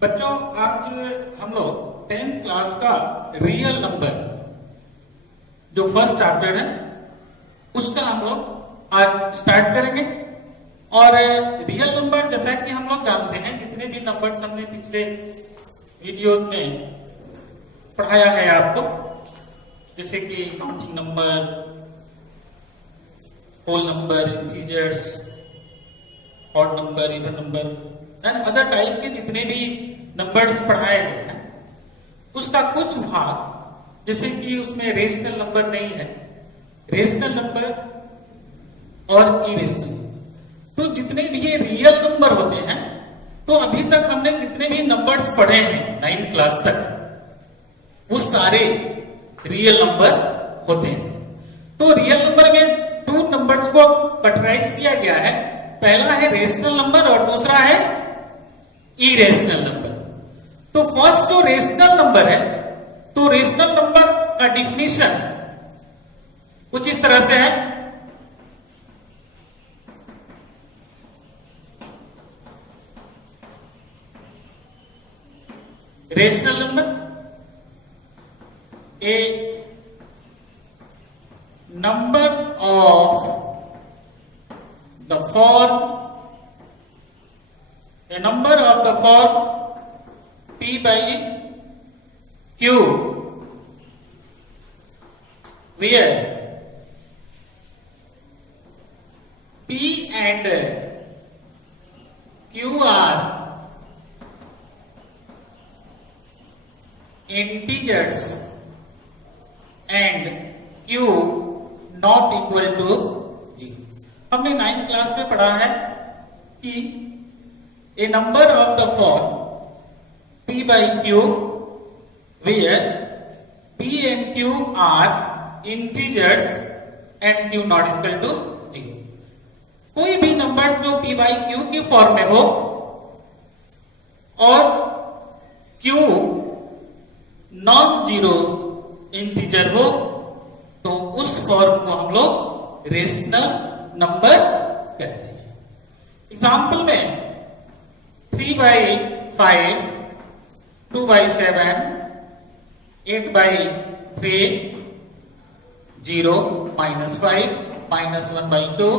बच्चों आज हम लोग 10th क्लास का रियल नंबर जो फर्स्ट चैप्टर है उसका हम लोग आज स्टार्ट करेंगे। और रियल नंबर जैसा कि हम लोग जानते हैं, जितने भी नंबर्स हमने पिछले वीडियोस में पढ़ाया है आपको, जैसे कि counting number, whole number, integers, odd number, even number and other type के जितने भी नंबर्स पढ़ाए गए हैं, उसका कुछ भाग जैसे कि उसमें रेशनल नंबर नहीं है, रेशनल नंबर और इरेशनल, तो जितने भी ये रियल नंबर होते हैं, तो अभी तक हमने जितने भी नंबर्स पढ़े हैं 9th क्लास तक, वो सारे रियल नंबर होते हैं। तो रियल नंबर में टू नंबर्स को कैटेगराइज किया गया है, पहला है रेशनल नंबर और दूसरा है इरेशनल नंबर। तो फर्स्ट जो रेशनल नंबर है, तो रेशनल नंबर का डिफिनीशन कुछ इस तरह से है। Rational number A number of the form P by Q where P and Q are integers and Q not equal to जी। हमने 9th क्लास में पढ़ा है कि a number of the form P by Q where P and Q are integers and Q not equal to G। कोई भी numbers जो P by Q की फॉर्म में हो और Q नॉन जीरो इंटीजर हो, तो उस फॉर्म को हम लोग रेशनल नंबर कहते हैं। एग्जाम्पल में 3 by 5, 2 by 7, 8 by 3, 0, -5, -1 by 2,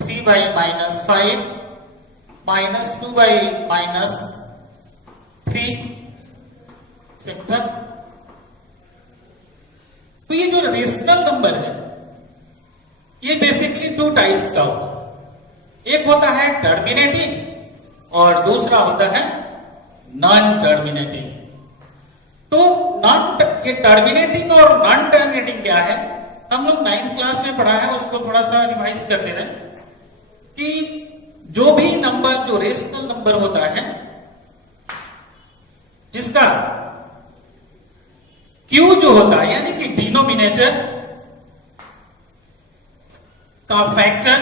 3 by -5, -2 by -3, etc। तो ये जो रेशनल नंबर है, ये बेसिकली टू टाइप्स का होता है। एक होता है टर्मिनेटिंग और दूसरा होता है नॉन टर्मिनेटिंग। तो ये टर्मिनेटिंग और नॉन टर्मिनेटिंग क्या है, हम लोग 9th क्लास में पढ़ा है, उसको थोड़ा सा रिवाइज कर दे रहे हैं कि जो भी नंबर जो रेशनल नंबर होता है जिसका Q जो होता है यानी कि डिनोमिनेटर का फैक्टर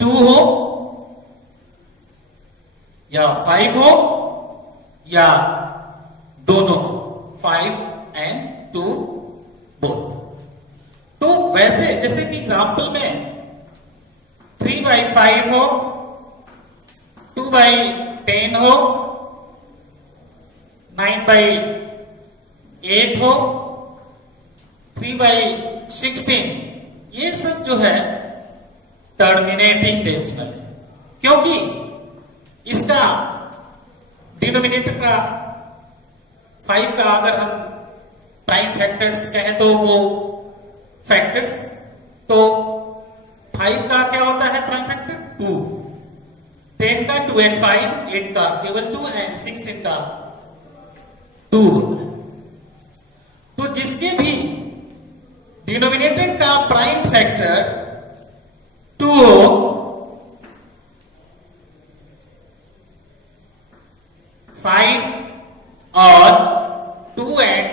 2 हो या 5 हो या दोनों हो, 5 and 2 बोथ। तो वैसे जैसे कि एग्जाम्पल में 3 by 5 हो, 2 by 10 हो, 9 by 8 हो, 3 by 16, ये सब जो है टर्मिनेटिंग डेसिमल है, क्योंकि इसका डिनोमिनेटर का 5 का अगर हम प्राइम फैक्टर्स कहें तो वो फैक्टर्स, तो 5 का क्या होता है प्राइम फैक्टर 2, 10 का 2 and 5, 8 का केवल 2 and 16 का 2 होता है। तो जिसके भी डिनोमिनेटर का प्राइम फैक्टर 2 हो, फाइव और 2 and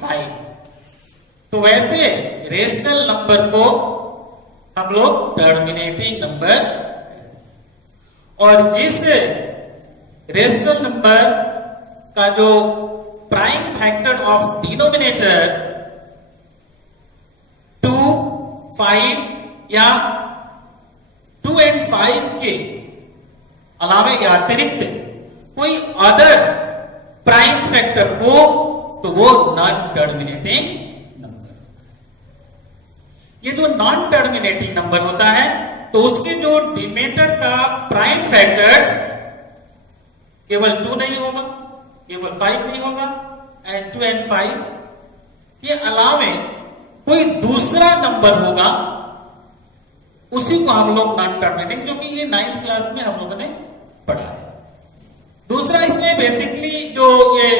5, तो वैसे रेशनल नंबर को हम लोग टर्मिनेटिंग नंबर, और जिस रेशनल नंबर का जो प्राइम फैक्टर ऑफ डिनोमिनेटर 2, 5 या 2 एंड 5 के अलावा या अतिरिक्त कोई अदर प्राइम फैक्टर हो तो वो नॉन टर्मिनेटिंग नंबर। ये जो नॉन टर्मिनेटिंग नंबर होता है तो उसके जो डिनोमिनेटर का प्राइम फैक्टर्स केवल 2 नहीं होगा, केवल 5 नहीं होगा, एंड 2 एंड 5 के अलावे कोई दूसरा नंबर होगा, उसी को हम लोग नॉन टर्मिनेटिंग, जो कि ये 9th क्लास में हम लोगों ने पढ़ा है। दूसरा इसमें बेसिकली जो ये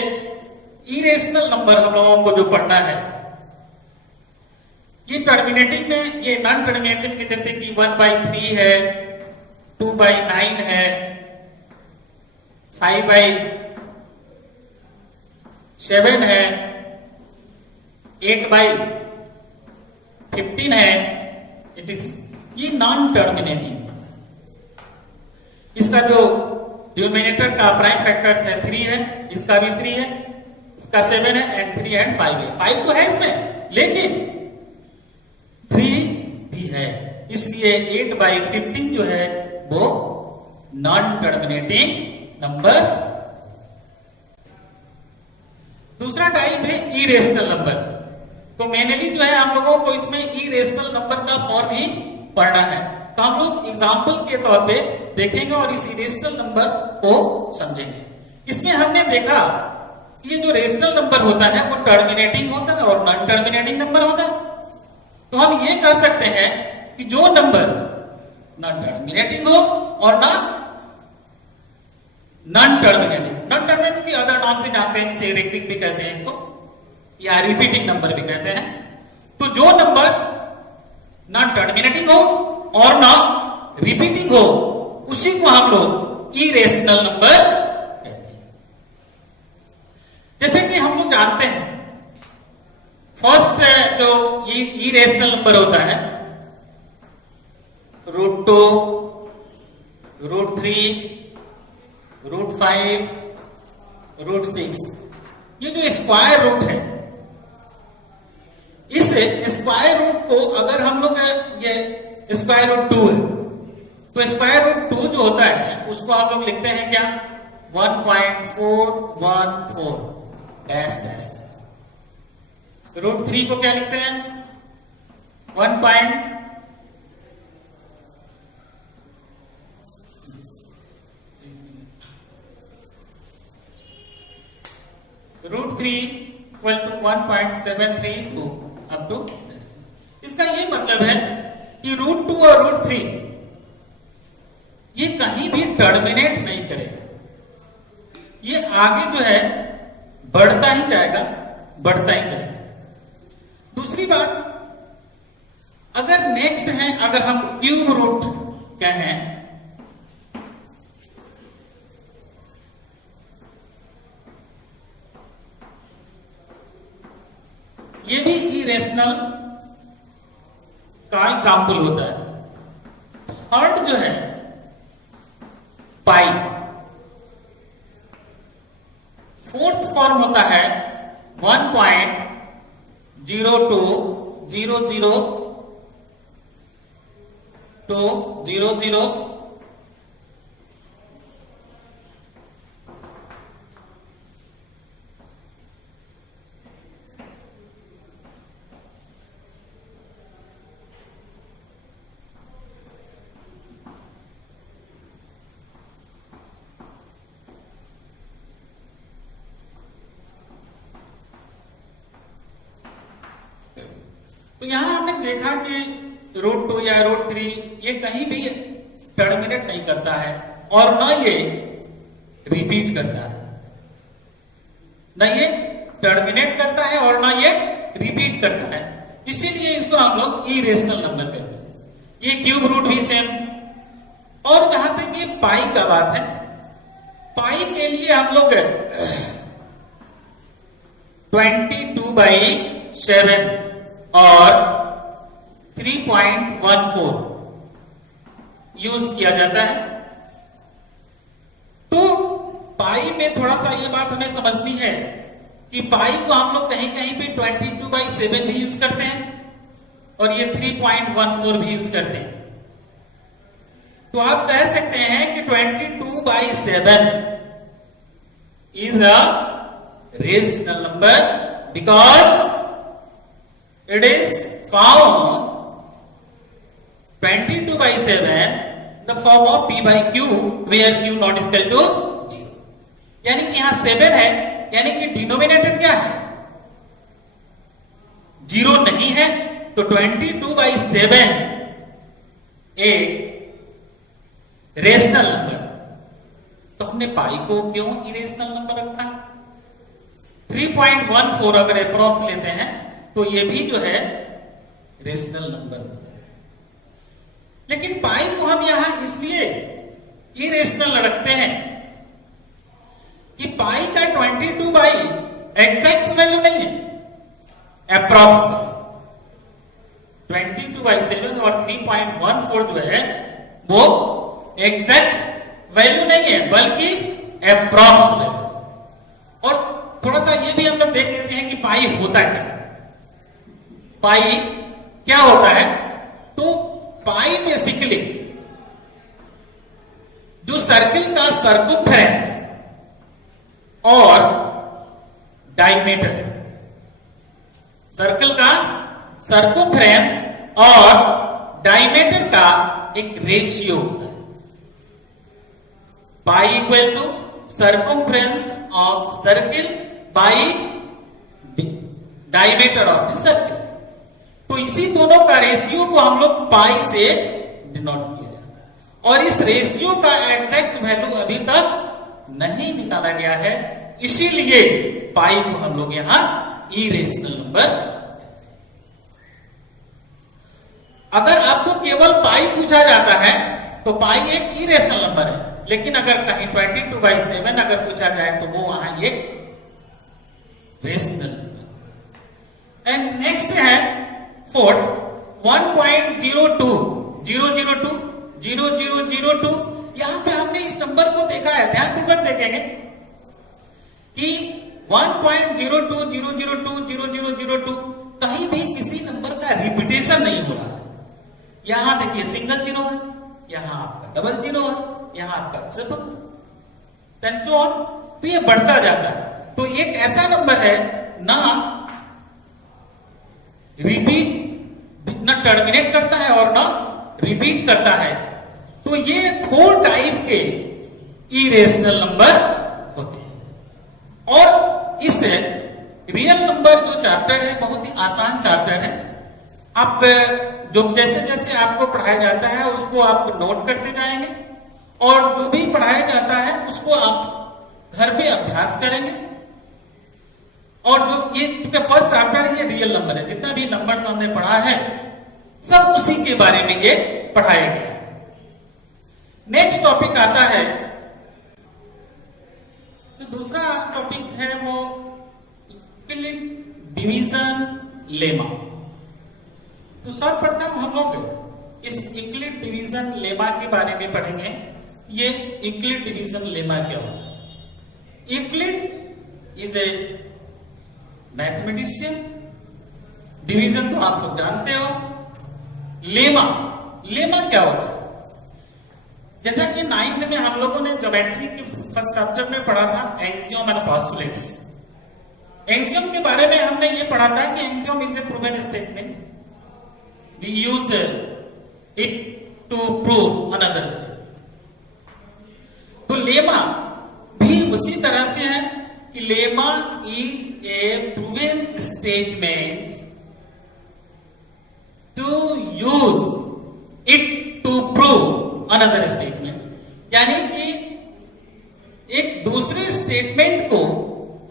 इरेशनल नंबर हम लोगों को जो पढ़ना है, ये टर्मिनेटिंग में, ये नॉन टर्मिनेटिंग में जैसे कि 1/3 है, 2/9 है, 5/7 है, 8/15 है, ये नॉन टर्मिनेटिंग। इसका जो डिनोमिनेटर का प्राइम फैक्टर्स है 3 है, इसका भी 3 है, इसका 7 है, एंड 3 एंड 5 है। 5 तो है इसमें, लेकिन 3 भी है, इसलिए 8/15 जो है वो नॉन टर्मिनेटिंग नंबर। दूसरा टाइप है इरेशनल नंबर। तो मेनली जो है हम लोगों को इसमें इरेशनल नंबर का फॉर्म ही पढ़ना है, तो हम लोग एग्जाम्पल के तौर पे देखेंगे और इस इरेशनल नंबर को समझेंगे। इसमें हमने देखा कि ये जो रेशनल नंबर होता है वो टर्मिनेटिंग होता है और नॉन टर्मिनेटिंग नंबर होता है। तो हम ये कह सकते हैं कि जो नंबर नॉन टर्मिनेटिंग हो और नॉन टर्मिनेटिंग भी अदर नाम से जानते हैं, जैसे रेक्टिक भी कहते हैं इसको, या रिपीटिंग नंबर भी कहते हैं। तो जो नंबर नॉन टर्मिनेटिंग हो और ना रिपीटिंग हो, उसी को हम लोग इरेशनल नंबर कहते हैं। जैसे कि हम लोग जानते हैं फर्स्ट जो इरेशनल नंबर होता है √2, √3, √5, √6, ये जो स्क्वायर रूट है, इस स्क्वायर रूट को अगर हम लोग, ये स्क्वायर रूट 2 है, तो स्क्वायर रूट 2 जो होता है उसको हम लोग लिखते हैं क्या, 1.414 डैश डैश। √3 को क्या लिखते हैं, 1. √3 इक्वल टू 1.732 अप टू। इसका ये मतलब है कि √2 और √3 ये कहीं भी टर्मिनेट नहीं करेगा, ये आगे जो है बढ़ता ही जाएगा, बढ़ता ही जाएगा। दूसरी बात, अगर नेक्स्ट है, अगर हम क्यूब रूट कहें, ये भी इरेशनल का एग्जाम्पल होता है। थर्ड जो है पाई, फोर्थ फॉर्म होता है 1.0200200। तो यहां हमने देखा कि √2 या √3 ये कहीं भी टर्मिनेट नहीं करता है और ना ये रिपीट करता है, ना ये टर्मिनेट करता है और ना ये रिपीट करता है, इसीलिए इसको हम लोग इरेशनल नंबर कहते हैं। ये क्यूब रूट भी सेम। और जहां तक ये पाई का बात है, पाई के लिए हम लोग 22/7 और 3.14 यूज किया जाता है। तो पाई में थोड़ा सा ये बात हमें समझनी है कि पाई को हम लोग कहीं कहीं पे 22/7 भी यूज करते हैं और ये 3.14 भी यूज करते हैं। तो आप कह सकते हैं कि 22/7 is a rational number because it is found 22/7 the form of p by q where q not equal to 0. यानी कि यहां 7 है, यानी कि डिनोमिनेटर क्या है? 0 नहीं है, तो 22/7 एक रेशनल नंबर। तो हमने पाई को क्यों इरेशनल नंबर रखा है? 3.14 अगर अप्रॉक्स लेते हैं तो ये भी जो है रेशनल नंबर होता है। लेकिन पाई को हम यहां इसलिए इरेशनल रखते हैं कि पाई का 22 बाई एग्जैक्ट वैल्यू नहीं है, अप्रॉक्स 22/7 और 3.14 जो है वो एग्जैक्ट वैल्यू नहीं है बल्कि अप्रॉक्स वैल्यू। और थोड़ा सा ये भी हम लोग देख लेते हैं कि पाई होता क्या है। पाई क्या होता है? तो पाई बेसिकली जो सर्किल का सर्कमफेरेंस और डायमीटर, सर्कल का सर्कमफेरेंस और डायमीटर का एक रेशियो होता है। Pi equal to circumference of circle by diameter of the circle. तो इसी दोनों का रेशियो को हम लोग पाई से डिनोट किया जाता है और इस रेशियो का एग्जैक्ट वैल्यू अभी तक नहीं निकाला गया है, इसीलिए पाई को हम लोग यहां इरेशनल नंबर। अगर आपको केवल पाई पूछा जाता है तो पाई एक इरेशनल नंबर है, लेकिन अगर कहीं 22/7 अगर पूछा जाए तो वो वहां एक रेशनल नंबर। एंड नेक्स्ट है फोर्थ 1.02 002 0002। यहां पे हमने इस नंबर को देखा है, ध्यानपूर्वक देखेंगे कि 1.02 002 0002 कहीं भी किसी नंबर का रिपीटेशन नहीं हो रहा है। यहां देखिए सिंगल जीरो है, यहां आपका डबल जीरो है, यहां आपका ट्रिपल, देन सो ऑन। तो ये बढ़ता जाता है। तो एक ऐसा नंबर है ना रिपीट, ना टर्मिनेट करता है और ना रिपीट करता है। तो ये 4 टाइप के इरेशनल नंबर होते हैं। और इस रियल नंबर जो चैप्टर है बहुत ही आसान चैप्टर है। आप जो जैसे जैसे आपको पढ़ाया जाता है उसको आप नोट करते जाएंगे और जो भी पढ़ाया जाता है उसको आप घर पे अभ्यास करेंगे। और जो ये क्योंकि फर्स्ट चैप्टर है, ये रियल नंबर है, जितना भी नंबर हमने पढ़ा है सब उसी के बारे में ये पढ़ाया गया। नेक्स्ट टॉपिक आता है, तो दूसरा टॉपिक है वो यूक्लिड डिवीजन लेमा। तो सर्वप्रथम हम लोग इस यूक्लिड डिवीजन लेमा के बारे में पढ़ेंगे। ये यूक्लिड डिवीजन लेमा क्या होता है? Euclid is a mathematician, division तो आप लोग जानते हो। लेमा, लेमा क्या होता है? जैसा कि 9th में हम लोगों ने ज्योमेट्री के फर्स्ट चैप्टर में पढ़ा था एक्सियम एंड पोस्टुलेट्स। एक्सियम के बारे में हमने ये पढ़ा था कि axiom is a proven statement, we use it to prove another. तो लेमा भी उसी तरह से है कि lemma is a proven statement to use it to prove another statement. यानी कि एक दूसरे स्टेटमेंट को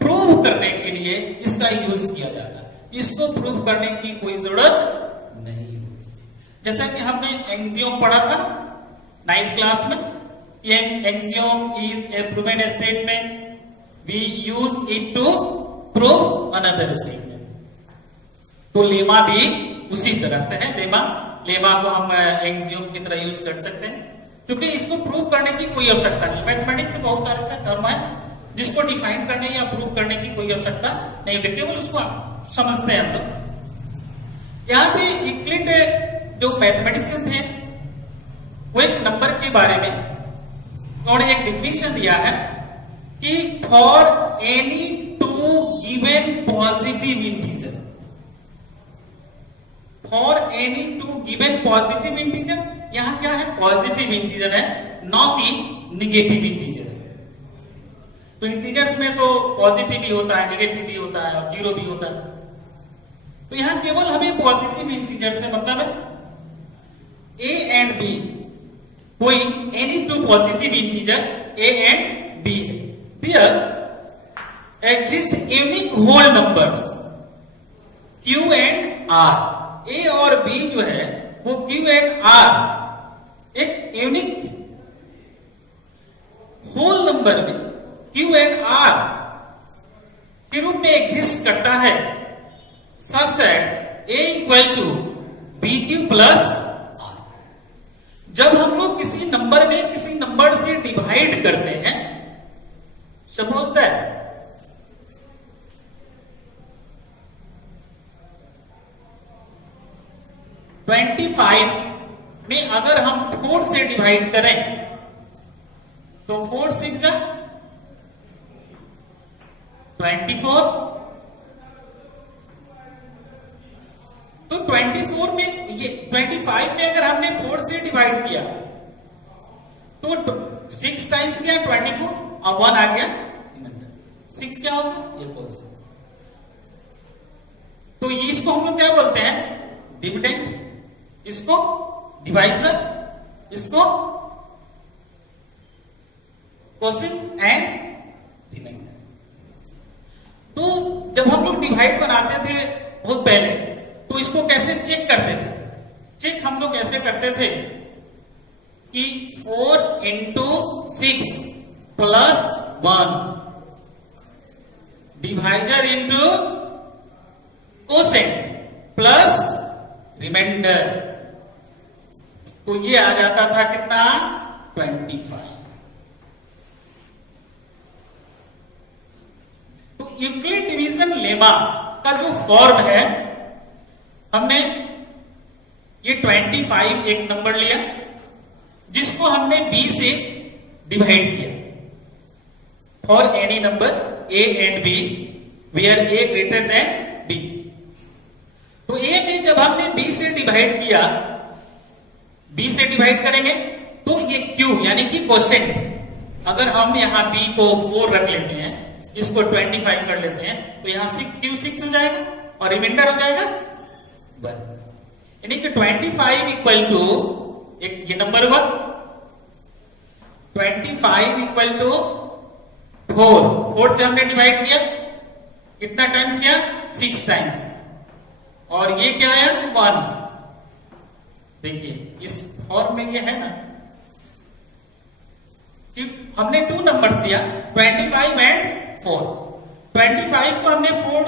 प्रूव करने के लिए इसका यूज किया जाता है। इसको प्रूव करने की कोई जरूरत नहीं होती। जैसा कि हमने एक्सियम पढ़ा था 9th क्लास में, axiom is a proven statement, we use it to prove another statement. तो लेमा भी उसी तरह से है। लेमा को हम एक्सियम की तरह यूज कर सकते हैं क्योंकि इसको प्रूव करने की कोई आवश्यकता नहीं। मैथमेटिक्स में बहुत सारे ऐसे टर्म है जिसको डिफाइन करने या प्रूव करने की कोई आवश्यकता नहीं होती, केवल उसको समझते हैं हम लोग। यहां पे यूक्लिड जो मैथमेटिशियन थे वो एक नंबर के बारे में उन्होंने एक डिफिनेशन दिया है कि for any two given positive integer, for any two given positive integer, यहां क्या है, पॉजिटिव इंटीजर है, न कि निगेटिव इंटीजर है। तो इंटीजर्स में तो पॉजिटिव भी होता है, निगेटिव भी होता है और जीरो भी होता है। तो यहां केवल हमें पॉजिटिव इंटीजर से मतलब है ए एंड बी, कोई any two positive integer A and B है, there exist unique whole numbers Q and R. A और बी जो है वो क्यू एंड आर एक यूनिक होल नंबर में क्यू एंड आर के रूप में एग्जिस्ट करता है, such that A equal to B Q plus R. जब हम लोग किसी नंबर में किसी नंबर से डिवाइड करते हैं, सपोज दैट 25 में अगर हम 4 से डिवाइड करें तो 4 6 जा 24, तो 24 में ये 25 में अगर हमने 4 से डिवाइड किया तो 6 टाइम्स क्या 24 और 1 आ गया 6, क्या होगा ये पोज। तो इसको हम लोग क्या बोलते हैं, डिविडेंड, इसको डिवाइजर, इसको कोसेंट एंड रिमाइंडर। तो जब हम लोग डिवाइड बनाते थे बहुत पहले, तो इसको कैसे चेक करते थे, चेक हम लोग कैसे करते थे कि 4 into 6 plus 1 divisor into quotient plus remainder, तो ये आ जाता था कितना 25। तो यूक्लिड डिवीजन लेमा का जो फॉर्म है, हमने ये 25 एक नंबर लिया जिसको हमने b से डिवाइड किया for any number a and b where a greater than b। तो a में जब हमने b से डिवाइड किया, b से डिवाइड करेंगे तो ये q यानी कि कोसेंट, अगर हम यहां b को 4 रख लेते हैं, इसको 25 कर लेते हैं, तो यहां 6 हो जाएगा और रिमाइंडर हो जाएगा 1, यानी कि 25 इक्वल टू एक ये नंबर हुआ 25 इक्वल टू 4 से हमने डिवाइड किया, कितना टाइम्स किया 6 टाइम्स, और ये क्या आया 1। देखिए इस फॉर्म में ये है ना कि हमने 2 नंबर्स दिया 25 एंड 4, 25 को हमने 4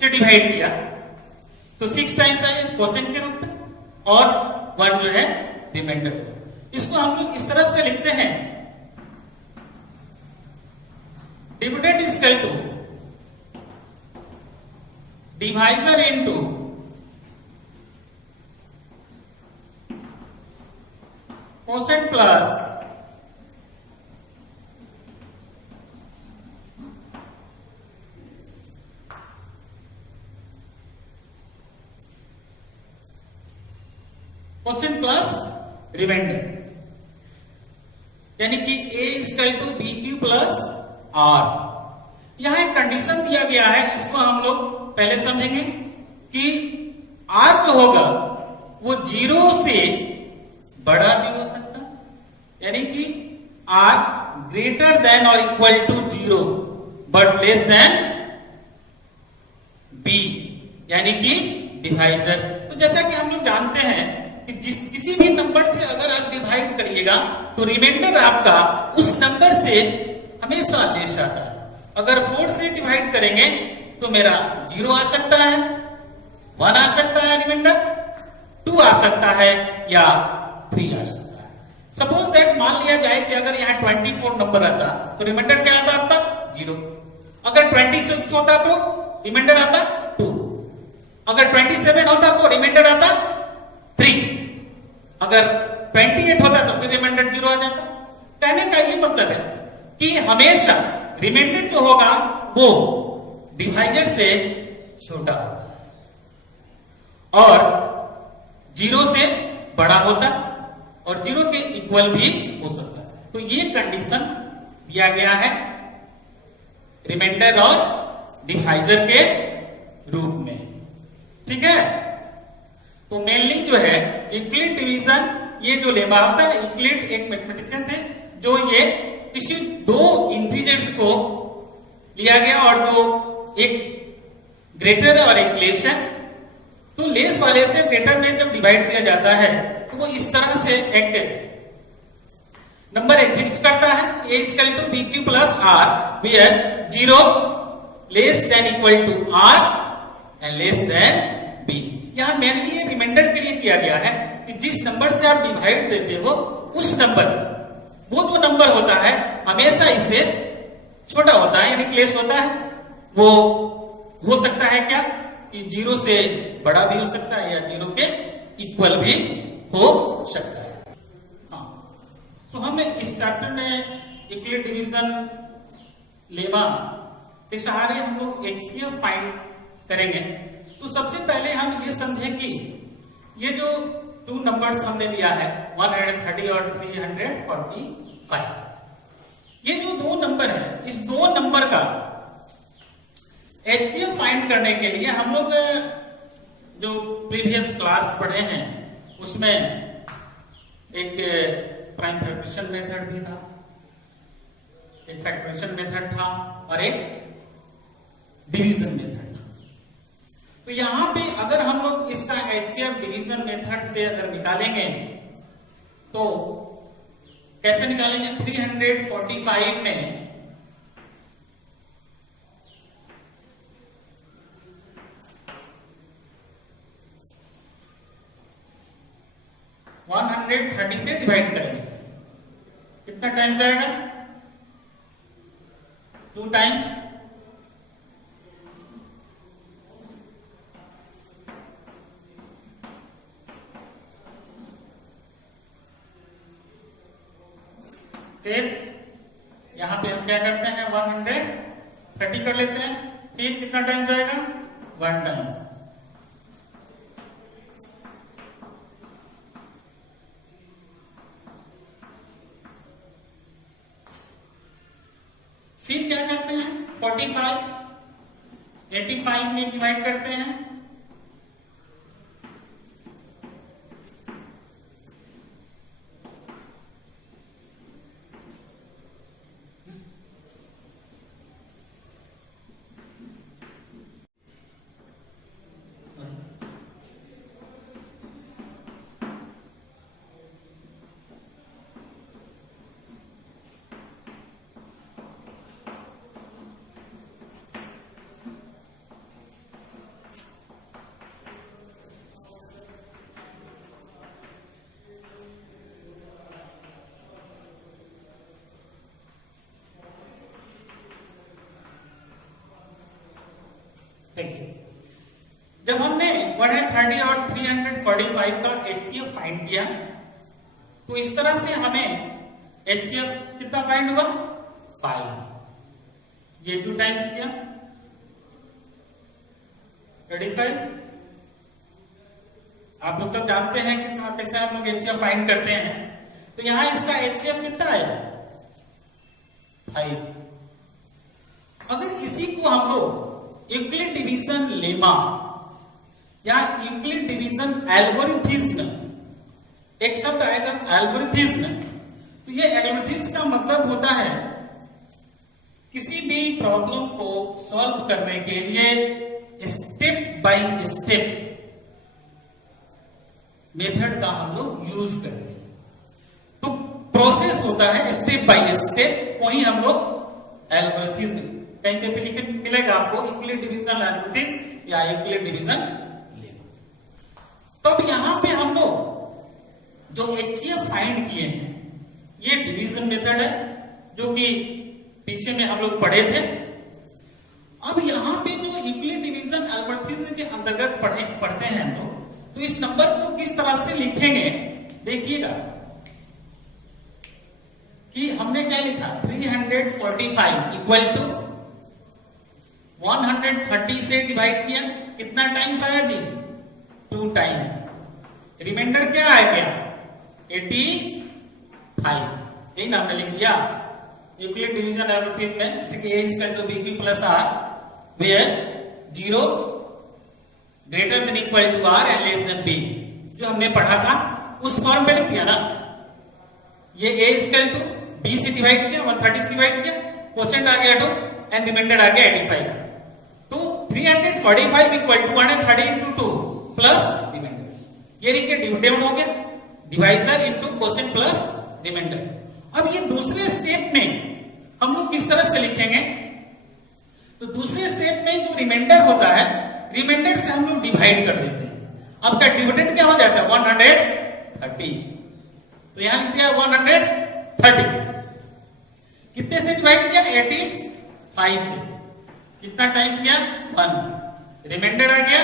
से डिवाइड किया तो 6 टाइम्स आया कोसेंट के रूप में, और 1 जो है रिमाइंडर। इसको हम लोग इस तरह से लिखते हैं, dividend is equal to divisor into quotient plus quotient plus remainder, यानी कि a equal to B Q plus R. यहां एक कंडीशन दिया गया है, इसको हम लोग पहले समझेंगे कि r जो होगा वो 0 से बड़ा भी हो सकता है, यानी कि r ग्रेटर देन और equal to 0 but less than b, यानी कि डिवाइजर। तो जैसा कि हम लोग जानते हैं कि किसी भी नंबर से अगर आप डिवाइड करिएगा तो रिमाइंडर आपका उस नंबर से हमेशा लेस आता है। अगर 4 से डिवाइड करेंगे तो मेरा 0 आ सकता है, 1 आ सकता है, रिमाइंडर 2 आ सकता है या 3 आ सकता है। सपोज दैट मान लिया जाए कि अगर यहाँ 24 नंबर आता तो रिमाइंडर क्या आता आपका 0, अगर 26 होता तो रिमाइंडर आता 2, अगर 27 होता तो रिमाइंडर आता 3, अगर 28 होता तो फिर रिमाइंडर 0 आ जाता। कहने का ये मतलब है कि हमेशा रिमाइंडर जो होगा वो डिवाइडेड से छोटा होता है और 0 से बड़ा होता है और 0 के इक्वल भी हो सकता है। तो ये कंडीशन दिया गया है रिमाइंडर और डिवाइजर के रूप में, ठीक है। तो मेनली जो है यूक्लिड डिवीजन, ये जो लेमा होता है, यूक्लिड एक मैथमेटिशियन थे जो ये किसी दो इंटीजर्स को लिया गया और जो एक ग्रेटर और एक लेस है, तो लेस वाले से ग्रेटर में जब डिवाइड किया जाता है तो वो इस तरह से एक नंबर एग्जिस्ट करता है, a is equal to bq plus r where 0 less than equal to r and less than b। यहां मेनली ये रिमाइंडर के लिए किया गया है कि जिस नंबर से आप डिवाइड देते हो उस नंबर, वो जो नंबर होता है हमेशा इससे छोटा होता है, यानी लेस होता है। वो हो सकता है क्या कि 0 से बड़ा भी हो सकता है या 0 के इक्वल भी हो सकता है। हाँ, तो हम इस चैप्टर में यूक्लिड डिवीजन लेमा के सहारे हम लोग एचसीएफ फाइंड करेंगे। तो सबसे पहले हम ये समझें कि ये जो टू नंबर्स हमने लिया है 130 और 345, ये जो दो नंबर है, इस दो नंबर का एचसीएफ फाइंड करने के लिए हम लोग जो प्रीवियस क्लास पढ़े हैं उसमें एक प्राइम फैक्टराइजेशन मेथड भी था, एक फैक्टराइजेशन मेथड था और एक डिवीजन मेथड था। तो यहां पे अगर हम लोग इसका एचसीएफ डिवीजन मेथड से अगर निकालेंगे तो कैसे निकालेंगे? 345 में 130 से डिवाइड करेंगे, कितना टाइम जाएगा? 2 टाइम्स। फिर यहां पे हम क्या करते हैं 130 कर लेते हैं, फिर कितना टाइम जाएगा? 1 टाइम। फिर क्या करते हैं 45 85 में डिवाइड करते हैं, देखिए जब हमने 130 और 345 का एचसीएफ फाइंड किया तो इस तरह से हमें एचसीएफ कितना फाइंड हुआ? 5। ये 2 टाइम्स किया 35। आप लोग सब जानते हैं कि कैसे हम लोग एचसीएफ फाइंड करते हैं। तो यहां इसका एचसीएफ कितना आया? 5। अगर इसी को हम लोग यूक्लिड डिवीजन लेमा या यूक्लिड डिवीजन एल्गोरिथ्म, एक शब्द आएगा एल्गोरिथ्म, तो ये एल्गोरिथ्म का मतलब होता है किसी भी प्रॉब्लम को सॉल्व करने के लिए स्टेप बाय स्टेप मेथड का हम लोग यूज करते हैं। तो प्रोसेस होता है स्टेप बाय स्टेप, वही हम लोग एल्गोरिथ्म कहीं पे भी मिलेगा आपको यूक्लिड डिवीजन एल्गोरिथ्म या यूक्लिड डिवीजन लेमा। तो अब यहां पे हम लोग जो एचसीएफ फाइंड किए हैं ये डिवीजन मेथड है जो कि पीछे में हम लोग पढ़े थे। अब यहां पे जो यूक्लिड डिवीजन एल्गोरिथ्म के अंतर्गत पढ़ते हैं हम लोग, तो इस नंबर को किस तरह से लिखेंगे देखिएगा। कि हमने क्या लिखा 345 इक्वल टू 130 से डिवाइड किया, कितना टाइम्स आया जी 2 टाइम्स, रिमाइंडर क्या आ गया 85, यही ना हमने लिख दिया यूक्लिड डिवीजन एवरीथिंग में, जैसे कि a equal to bq plus r where 0 greater than equal to r and less than b, जो हमने पढ़ा था उस फॉर्म में लिख दिया ना। ये a इक्वल टू b से डिवाइड किया, 130 से डिवाइड किया, क्वोशिएंट आ गया 2 एंड रिमाइंडर आ गया 85, तो 345 equal to 130 into 2 plus remainder, ये लिखिए डिविडेंड हो गया, divisor into quotient plus remainder. अब ये दूसरे स्टेप में हम लोग किस तरह से लिखेंगे, तो दूसरे स्टेप में जो रिमाइंडर होता है, रिमाइंडर से हम लोग डिवाइड कर देते हैं, आपका डिविडेंड क्या हो जाता है 130, तो यहां लिख दिया 130, कितने से डिवाइड किया 85 से, कितना टाइम्स गया 1, रिमाइंडर आ गया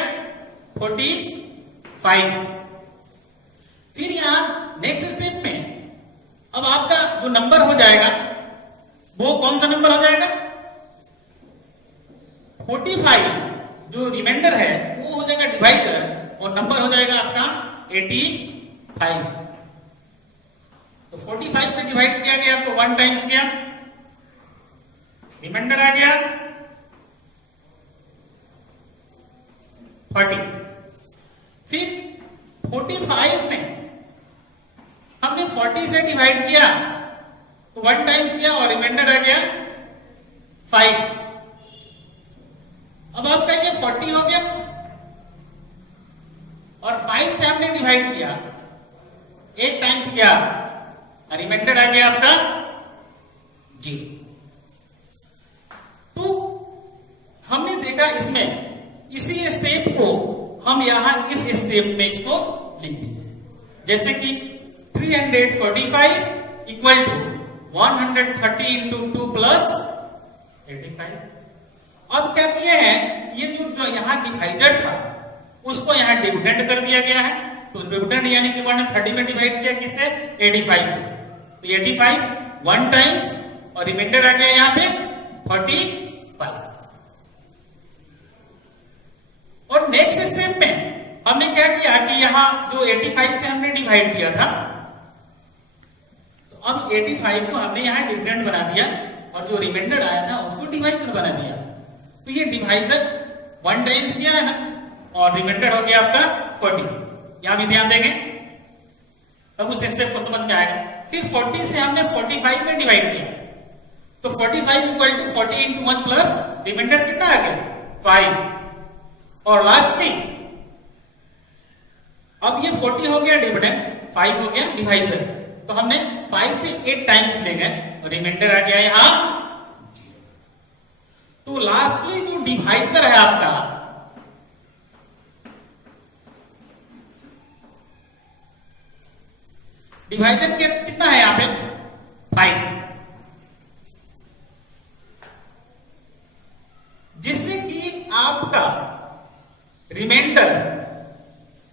45। फिर यहां नेक्स्ट स्टेप में अब आपका जो नंबर हो जाएगा वो कौन सा नंबर हो जाएगा 45, जो रिमाइंडर है वो हो जाएगा डिवाइडर और नंबर हो जाएगा आपका 85, तो 45 से डिवाइड किया गया तो 1 टाइम्स गया, रिमाइंडर आ गया 40। फिर 45 में हमने 40 से डिवाइड किया तो 1 टाइम्स किया और रिमाइंडर आ गया 5। अब आपका ये 40 हो गया और 5 से हमने डिवाइड किया 8 टाइम्स किया, रिमाइंडर आ गया आपका 0। तो हमने देखा इसमें इसी स्टेप को हम यहां इस स्टेप में इसको लिख देंगे, जैसे कि 345 इक्वल टू 130 इंटू 2 प्लस 85। अब क्या किए हैं, ये जो यहां डिवाइडर था उसको यहां डिविडेंड कर दिया गया है, तो डिविडेंड यानी कि 130 में डिवाइड किया किससे 85 से, तो 85 1 टाइम्स और रिमाइंडर आ गया यहां पे 45। और नेक्स्ट स्टेप में हमने क्या किया कि यहां जो 85 से हमने डिवाइड किया था, तो अब 85 को हमने यहां डिविडेंड बना दिया और जो रिमाइंडर आया था उसको डिवाइजर बना दिया, तो ये डिवाइजर 1 टाइम्स किया है ना और रिमाइंडर हो गया आपका 40, यहां भी ध्यान देंगे अब उस स्टेप को समझ में आएगा। फिर 40 से हमने 45 में डिवाइड किया, तो 45 equal to 40 into 1 plus remainder कितना आ गया 5, और लास्टली अब ये 40 हो गया डिविडेंड, 5 हो गया डिवाइजर, तो हमने 5 से 8 टाइम्स ले गए और रिमाइंडर आ गया यहां 0। तो लास्टली जो डिवाइजर है आपका डिवाइजर कितना है यहां पे 5, जिससे कि आपका रिमाइंडर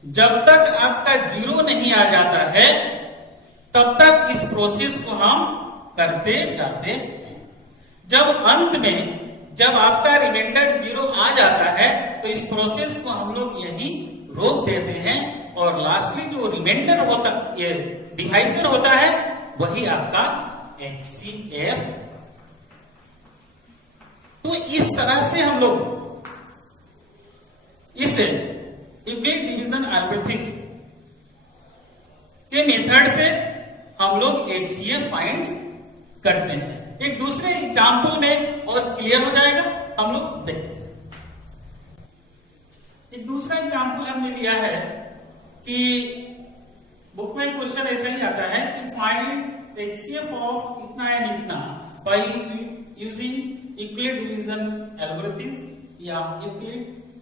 जब तक आपका 0 नहीं आ जाता है तब तक इस प्रोसेस को हम करते जाते हैं। जब अंत में जब आपका रिमाइंडर 0 आ जाता है तो इस प्रोसेस को हम लोग यहीं रोक देते हैं और लास्टली जो रिमाइंडर होता ये डिवाइजर होता है वही आपका HCF। तो इस तरह से हम लोग इस यूक्लिड डिवीजन एल्गोरिथम के मेथड से हम लोग HCF फाइंड करते हैं। एक दूसरे एग्जाम्पल में और क्लियर हो जाएगा, हम लोग देखते हैं। एक दूसरा एग्जाम्पल हमने लिया है कि बुक में क्वेश्चन ऐसा ही आता है कि फाइंड HCF ऑफ इतना एंड इतना by using Euclid division algorithm या यूक्लिड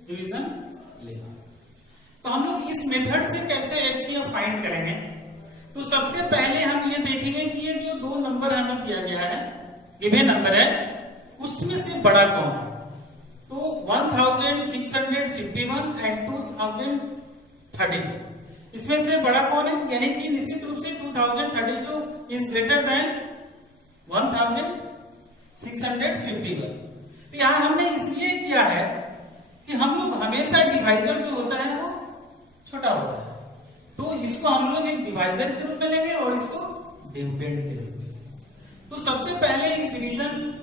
डिवीजन लेना। तो हम लोग इस मेथड से कैसे HCF फाइंड करेंगे, तो सबसे पहले हम ये देखेंगे कि ये जो 2 नंबर हमें दिया गया है, गिवन नंबर है, उसमें से बड़ा कौन है। तो 1651 एंड 2030, इसमें से बड़ा कौन है, यानी कि निश्चित रूप से 2032 इज ग्रेटर देन 1651। तो यहां हमने इसलिए किया है कि हम लोग हमेशा डिवाइजर जो होता है वो छोटा होता है, तो इसको हम लोग एक डिवाइजर के रूप में लेंगे और इसको डिविडेंड के रूप में। तो सबसे पहले इस डिवीजन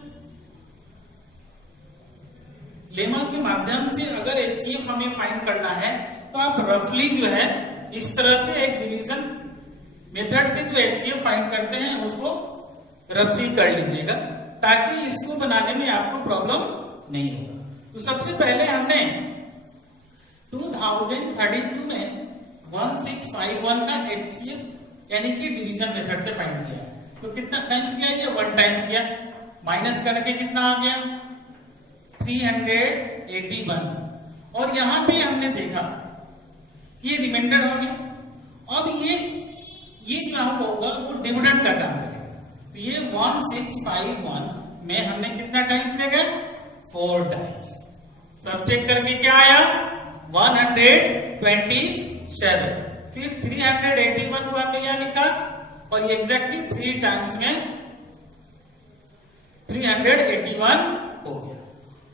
लेमा के माध्यम से अगर एचसीएफ हमें फाइंड करना है तो आप रफली जो है इस तरह से एक डिवीजन मेथड से जो एचसीएफ फाइंड करते हैं उसको रफली कर लीजिएगा, ताकि इसको बनाने में आपको प्रॉब्लम नहीं होगा। तो सबसे पहले हमने 2032 में 1651 का एचसीएफ यानी कि डिवीजन मेथड से फाइंड किया। तो कितना टाइम्स किया? ये 1 टाइम्स किया, माइनस करके कितना आ गया? 381। और यहां पे हमने देखा कि ये रिमाइंडर हो गया। अब ये क्या होगा, वो डिविडेंड का काम करेगा। तो ये 1651 में हमने कितना टाइम्स लेगा? 4 टाइम्स। सब्ट्रैक्ट करके क्या आया? 127। फिर 381 को हमने क्या लिखा और ये एग्जैक्टली 3 टाइम्स में 381 हो गया।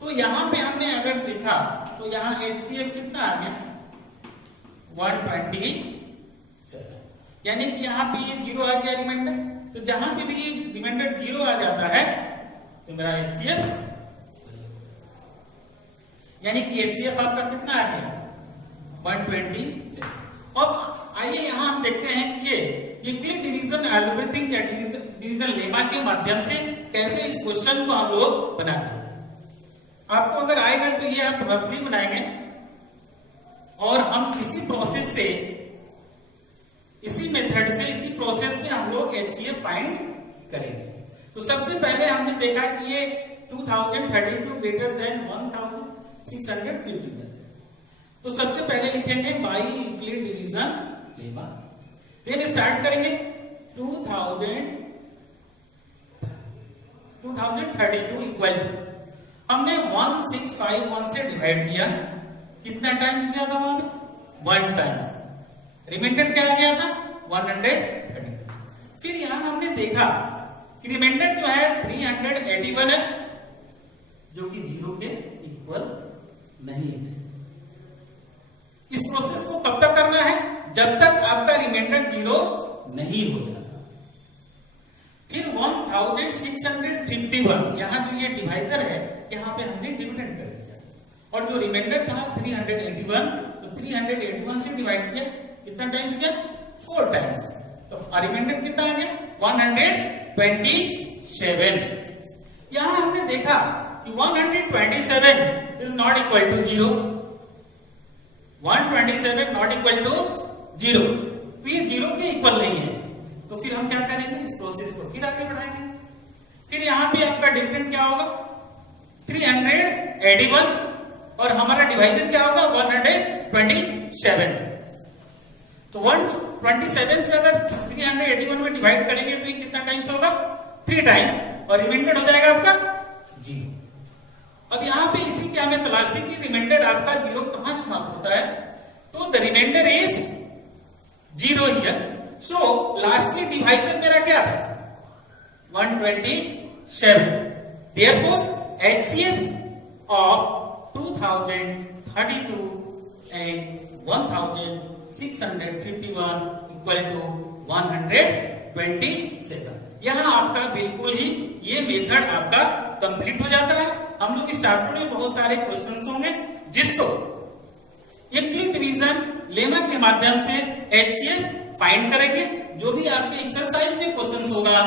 तो यहां पे हमने अगर देखा तो यहां एचसीएफ कितना आ गया? 127, यानी कि यहां पे ये 0 आ गया रिमाइंडर। तो जहां पे भी ये रिमाइंडर 0 आ जाता है तो मेरा एचसीएफ, यानी कि एचसीएफ आपका कितना आ गया? 127। अब आइए यहां हम देखते हैं कि ये डिवीजन एल्गोरिथम या डिवीजन लेमा के माध्यम से कैसे इस क्वेश्चन को हम लोग बनाते हैं। आपको अगर आएगा तो ये आप रफली बनाएंगे और हम इसी प्रोसेस से, इसी मेथड से, इसी प्रोसेस से हम लोग एचसीएफ फाइंड करेंगे। तो सबसे पहले हमने देखा कि ये 2032 ग्रेटर देन 1651। तो सबसे पहले लिखेंगे by Euclid division lemma. Then start करेंगे 2032 इक्वल टू, हमने 1651 से डिवाइड किया, कितना टाइम्स किया था वहां पे? 1 टाइम्स। रिमाइंडर क्या आ गया था? 130। फिर यहां हमने देखा कि रिमाइंडर जो है 381 है, जो कि 0 के इक्वल नहीं है। इस प्रोसेस को कब तक करना है? जब तक आपका रिमाइंडर 0 नहीं हो जाता। फिर 1651, यहां जो ये डिवाइजर है यहां पे हमने डिविडेंड कर दिया, और जो रिमाइंडर था 381, तो 381 से डिवाइड किया, कितना टाइम्स किया? 4 टाइम्स। तो रिमाइंडर कितना आ गया? 127। यहां हमने देखा कि 127 is not equal to 0। 127 not equal to 0, तो ये 0 के इक्वल नहीं है। तो फिर हम क्या करेंगे? इस प्रोसेस को फिर आगे बढ़ाएंगे। फिर यहां पे आपका डिविडेंड क्या होगा? 381, और हमारा डिवाइजर क्या होगा? 127। तो 127 से अगर 381 में डिवाइड करेंगे तो ये कितना टाइम्स होगा? 3 टाइम्स, और रिमाइंडर हो जाएगा आपका 0। अब यहां पे इसी की हमें तलाश थी कि रिमाइंडर आपका 0 कहां समाप्त होता है। तो the remainder is 0 here. So lastly divisor मेरा क्या था? 127। Therefore HCF of 2032 and 1651 equal to 127। यहां आपका बिल्कुल ही ये मेथड आपका कंप्लीट हो जाता है। हम लोग स्टार्टिंग में बहुत सारे क्वेश्चंस होंगे जिसको यूक्लिड डिवीजन लेमा के माध्यम से एचसीएफ फाइंड करेंगे। जो भी आपके एक्सरसाइज में क्वेश्चंस होगा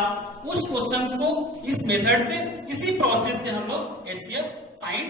उस क्वेश्चंस को इस मेथड से, इसी प्रोसेस से हम लोग एचसीएफ फाइंड